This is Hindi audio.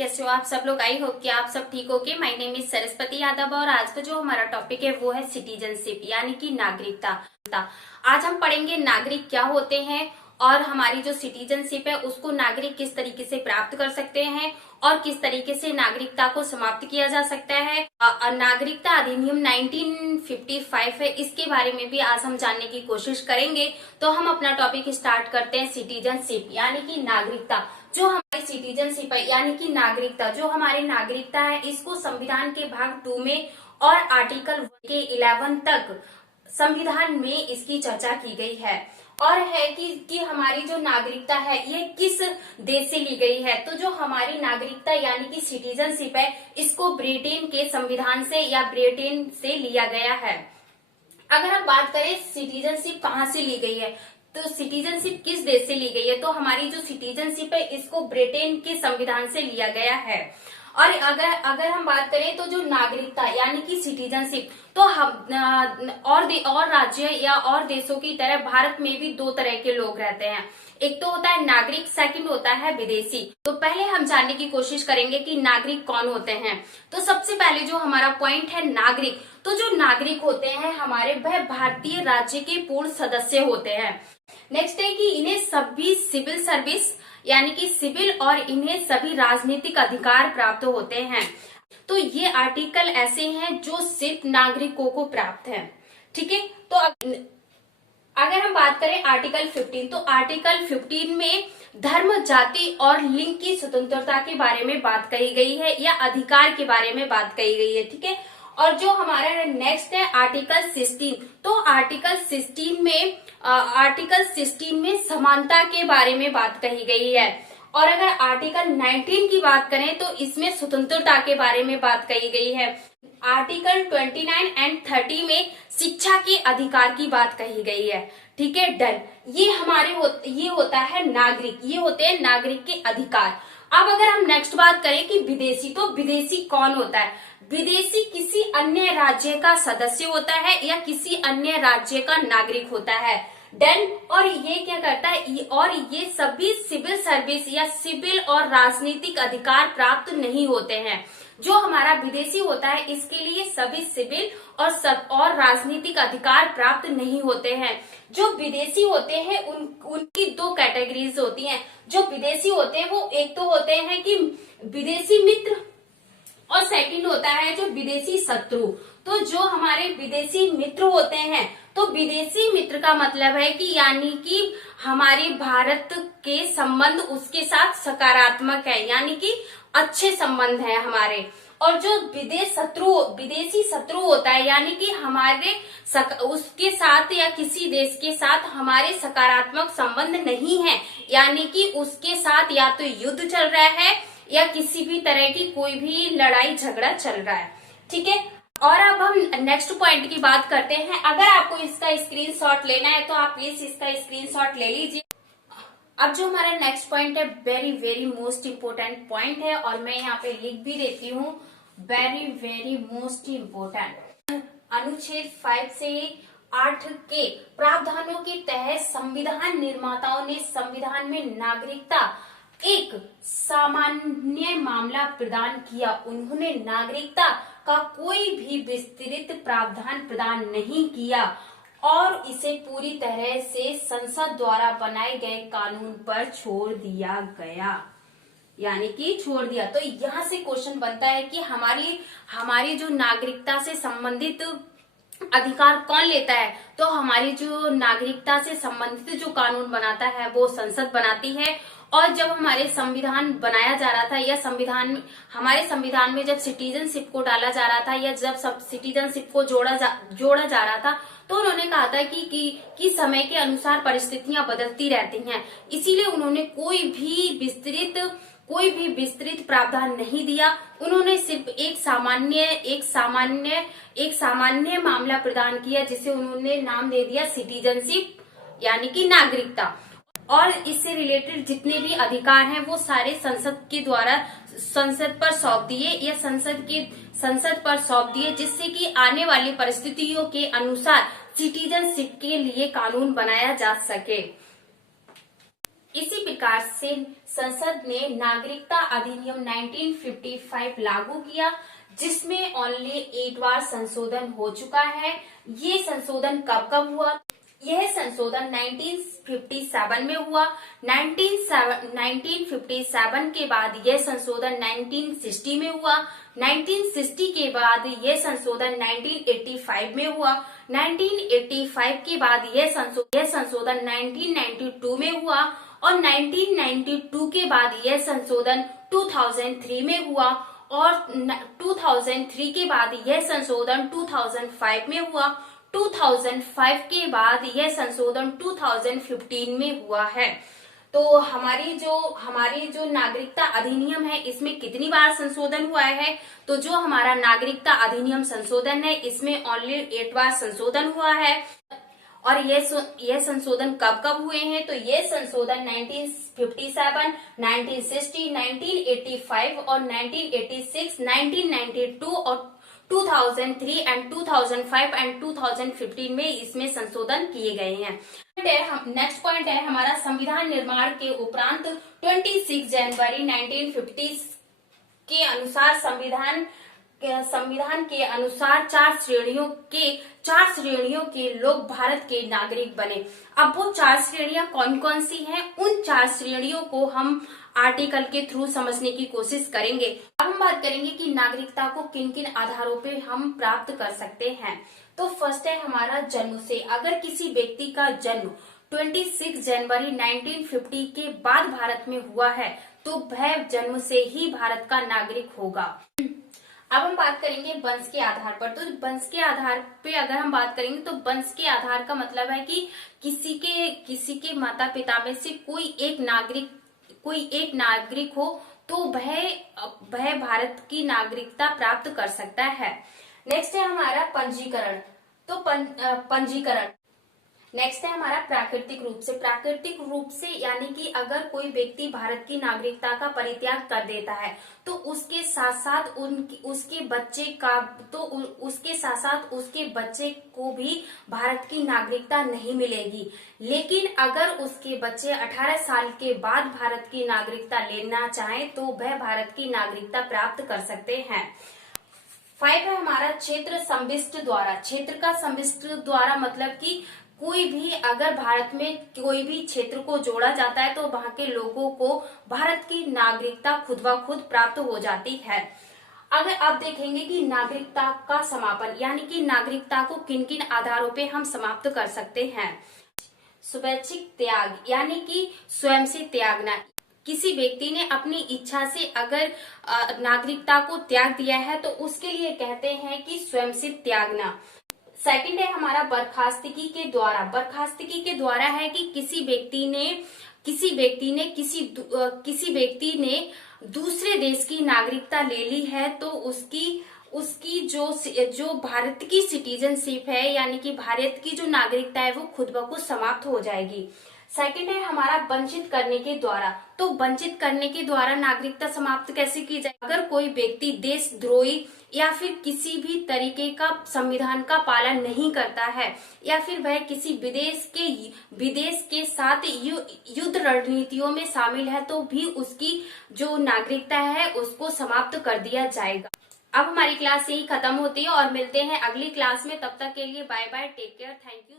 कैसे हो आप सब लोग। आई होप कि आप सब ठीक हो के। My name is Saraswati Yadav और आज का जो हमारा टॉपिक है वो है सिटीजनशिप यानी कि नागरिकता। आज हम पढ़ेंगे नागरिक क्या होते हैं और हमारी जो सिटीजनशिप है उसको नागरिक किस तरीके से प्राप्त कर सकते हैं और किस तरीके से नागरिकता को समाप्त किया जा सकता है। नागरिकता अधिनियम 1955 है, इसके बारे में भी आज हम जानने की कोशिश करेंगे। तो हम अपना टॉपिक स्टार्ट करते हैं। सिटीजनशिप यानी कि नागरिकता। जो हमारी सिटीजनशिप है यानी कि नागरिकता, जो हमारी नागरिकता है, इसको संविधान के भाग 2 में और आर्टिकल 1 के 11 तक संविधान में इसकी चर्चा की गई है और है कि हमारी जो नागरिकता है ये किस देश से ली गई है। तो जो हमारी नागरिकता यानी कि सिटीजनशिप है इसको ब्रिटेन के संविधान से या ब्रिटेन से लिया गया है। अगर हम बात करें सिटीजनशिप कहाँ से ली गई है, तो सिटीजनशिप किस देश से ली गई है, तो हमारी जो सिटीजनशिप है इसको ब्रिटेन के संविधान से लिया गया है। और अगर हम बात करें तो जो नागरिकता यानी कि सिटीजनशिप, तो हम और राज्य या और देशों की तरह भारत में भी दो तरह के लोग रहते हैं। एक तो होता है नागरिक, सेकंड होता है विदेशी। तो पहले हम जानने की कोशिश करेंगे कि नागरिक कौन होते हैं। तो सबसे पहले जो हमारा पॉइंट है नागरिक, तो जो नागरिक होते हैं हमारे वह भारतीय राज्य के पूर्ण सदस्य होते हैं। नेक्स्ट है कि इन्हें सभी सिविल सर्विस यानी कि सिविल और इन्हें सभी राजनीतिक अधिकार प्राप्त होते हैं। तो ये आर्टिकल ऐसे हैं जो सिर्फ नागरिकों को प्राप्त हैं। ठीक है, तो अगर हम बात करें आर्टिकल 15, तो आर्टिकल 15 में धर्म, जाति और लिंग की स्वतंत्रता के बारे में बात कही गई है या अधिकार के बारे में बात कही गई है। ठीक है, और जो हमारा नेक्स्ट है आर्टिकल 16, तो आर्टिकल 16 में समानता के बारे में बात कही गई है। और अगर आर्टिकल 19 की बात करें तो इसमें स्वतंत्रता के बारे में बात कही गई है। आर्टिकल 29 एंड 30 में शिक्षा के अधिकार की बात कही गई है। ठीक है, डन। ये होता है नागरिक, ये होते हैं नागरिक के अधिकार। अब अगर हम नेक्स्ट बात करें कि विदेशी, तो विदेशी कौन होता है। विदेशी किसी अन्य राज्य का सदस्य होता है या किसी अन्य राज्य का नागरिक होता है। डन। और ये क्या करता है, और ये सभी सिविल सर्विस या सिविल और राजनीतिक अधिकार प्राप्त नहीं होते हैं। जो हमारा विदेशी होता है इसके लिए सभी सिविल और राजनीतिक अधिकार प्राप्त नहीं होते हैं। जो विदेशी होते हैं उनकी दो कैटेगरीज होती हैं। जो विदेशी होते हैं वो एक तो होते हैं कि विदेशी मित्र और सेकंड होता है जो विदेशी शत्रु। तो जो हमारे विदेशी मित्र होते हैं, तो विदेशी मित्र का मतलब है कि यानी कि हमारे भारत के संबंध उसके साथ सकारात्मक है, यानी कि अच्छे संबंध है हमारे। और जो विदेशी शत्रु होता है यानी कि हमारे उसके साथ या किसी देश के साथ हमारे सकारात्मक संबंध नहीं है, यानी कि उसके साथ या तो युद्ध चल रहा है या किसी भी तरह की कोई भी लड़ाई झगड़ा चल रहा है। ठीक है, और अब हम नेक्स्ट पॉइंट की बात करते हैं। अगर आपको इसका स्क्रीनशॉट लेना है तो आप प्लीज इसका स्क्रीनशॉट ले लीजिए। अब जो हमारा नेक्स्ट पॉइंट है very very most important point है और मैं यहाँ पे लिख भी देती हूँ, वेरी वेरी मोस्ट इम्पोर्टेंट। अनुच्छेद 5 से 8 के प्रावधानों के तहत संविधान निर्माताओं ने संविधान में नागरिकता एक सामान्य मामला प्रदान किया। उन्होंने नागरिकता का कोई भी विस्तृत प्रावधान प्रदान नहीं किया और इसे पूरी तरह से संसद द्वारा बनाए गए कानून पर छोड़ दिया गया, यानी कि छोड़ दिया। तो यहाँ से क्वेश्चन बनता है कि हमारी जो नागरिकता से संबंधित अधिकार कौन लेता है, तो हमारी जो नागरिकता से संबंधित जो कानून बनाता है वो संसद बनाती है। और जब हमारे संविधान बनाया जा रहा था या हमारे संविधान में जब सिटीजनशिप को डाला जा रहा था या जब सिटीजनशिप को जोड़ा जा रहा था, तो उन्होंने कहा था कि समय के अनुसार परिस्थितियां बदलती रहती हैं, इसीलिए उन्होंने कोई भी विस्तृत प्रावधान नहीं दिया। उन्होंने सिर्फ एक सामान्य मामला प्रदान किया जिसे उन्होंने नाम दे दिया सिटीजनशिप यानी कि नागरिकता। और इससे रिलेटेड जितने भी अधिकार हैं वो सारे संसद पर सौंप दिए या संसद पर सौंप दिए, जिससे कि आने वाली परिस्थितियों के अनुसार सिटीजनशिप के लिए कानून बनाया जा सके। इसी प्रकार से संसद ने नागरिकता अधिनियम 1955 लागू किया, जिसमें ओनली 8 बार संशोधन हो चुका है। ये संशोधन कब कब हुआ? यह संशोधन 1957 में हुआ। 1957 के बाद यह संशोधन 1960 में हुआ। 1960 के बाद यह संशोधन 1985 में हुआ। 1985 के बाद यह संशोधन 1992 में हुआ और 1992 के बाद यह संशोधन 2003 में हुआ और 2003 के बाद यह संशोधन 2005 में हुआ। 2005 के बाद यह संशोधन 2015 में हुआ है। तो हमारी जो नागरिकता अधिनियम है, इसमें कितनी बार संशोधन हुआ है? तो जो हमारा नागरिकता अधिनियम संशोधन है, इसमें ओनली 8 बार संशोधन हुआ है। और ये संशोधन कब कब हुए हैं? तो ये संशोधन 1957, 1960, 1985 और 1986, 1992 और 2003 एंड 2005 एंड 2015 में इसमें संशोधन किए गए हैं। नेक्स्ट पॉइंट है हमारा संविधान निर्माण के उपरांत 26 जनवरी 1950 के अनुसार संविधान के अनुसार चार श्रेणियों के लोग भारत के नागरिक बने। अब वो चार श्रेणियां कौन कौन सी हैं? उन चार श्रेणियों को हम आर्टिकल के थ्रू समझने की कोशिश करेंगे। अब हम बात करेंगे कि नागरिकता को किन किन आधारों पे हम प्राप्त कर सकते हैं। तो फर्स्ट है हमारा जन्म से। अगर किसी व्यक्ति का जन्म 26 जनवरी 1950 के बाद भारत में हुआ है तो वह जन्म से ही भारत का नागरिक होगा। अब हम बात करेंगे वंश के आधार पर। तो वंश के आधार पे अगर हम बात करेंगे तो वंश के आधार का मतलब है कि किसी के माता पिता में से कोई एक नागरिक हो तो वह भारत की नागरिकता प्राप्त कर सकता है। नेक्स्ट है हमारा पंजीकरण। तो पंजीकरण। नेक्स्ट है हमारा प्राकृतिक रूप से। प्राकृतिक रूप से यानी कि अगर कोई व्यक्ति भारत की नागरिकता का परित्याग कर देता है तो उसके साथ साथ उसके बच्चे को भी भारत की नागरिकता नहीं मिलेगी। लेकिन अगर उसके बच्चे 18 साल के बाद भारत की नागरिकता लेना चाहें तो वह भारत की नागरिकता प्राप्त कर सकते हैं। 5 है हमारा क्षेत्र संविष्ट द्वारा। क्षेत्र का संविष्ट द्वारा मतलब कि कोई भी अगर भारत में कोई भी क्षेत्र को जोड़ा जाता है तो वहां के लोगों को भारत की नागरिकता खुद ब खुद प्राप्त हो जाती है। अगर आप देखेंगे कि नागरिकता का समापन यानी कि नागरिकता को किन किन आधारों पे हम समाप्त कर सकते हैं। स्वैच्छिक त्याग यानी कि स्वयं से त्यागना। किसी व्यक्ति ने अपनी इच्छा से अगर नागरिकता को त्याग दिया है तो उसके लिए कहते हैं कि स्वयं से त्यागना। सेकंड है हमारा बर्खास्तगी के द्वारा। बर्खास्तगी के द्वारा है कि किसी व्यक्ति ने दूसरे देश की नागरिकता ले ली है तो उसकी जो भारत की सिटीजनशिप है यानी कि भारत की जो नागरिकता है वो खुद ब खुद समाप्त हो जाएगी। सेकंड है हमारा वंचित करने के द्वारा। तो वंचित करने के द्वारा नागरिकता समाप्त कैसे की जाए? अगर कोई व्यक्ति देशद्रोही या फिर किसी भी तरीके का संविधान का पालन नहीं करता है या फिर वह किसी विदेश के साथ युद्ध रणनीतियों में शामिल है तो भी उसकी जो नागरिकता है उसको समाप्त कर दिया जाएगा। अब हमारी क्लास यही खत्म होती है और मिलते हैं अगली क्लास में। तब तक के लिए bye bye, take care, thank you.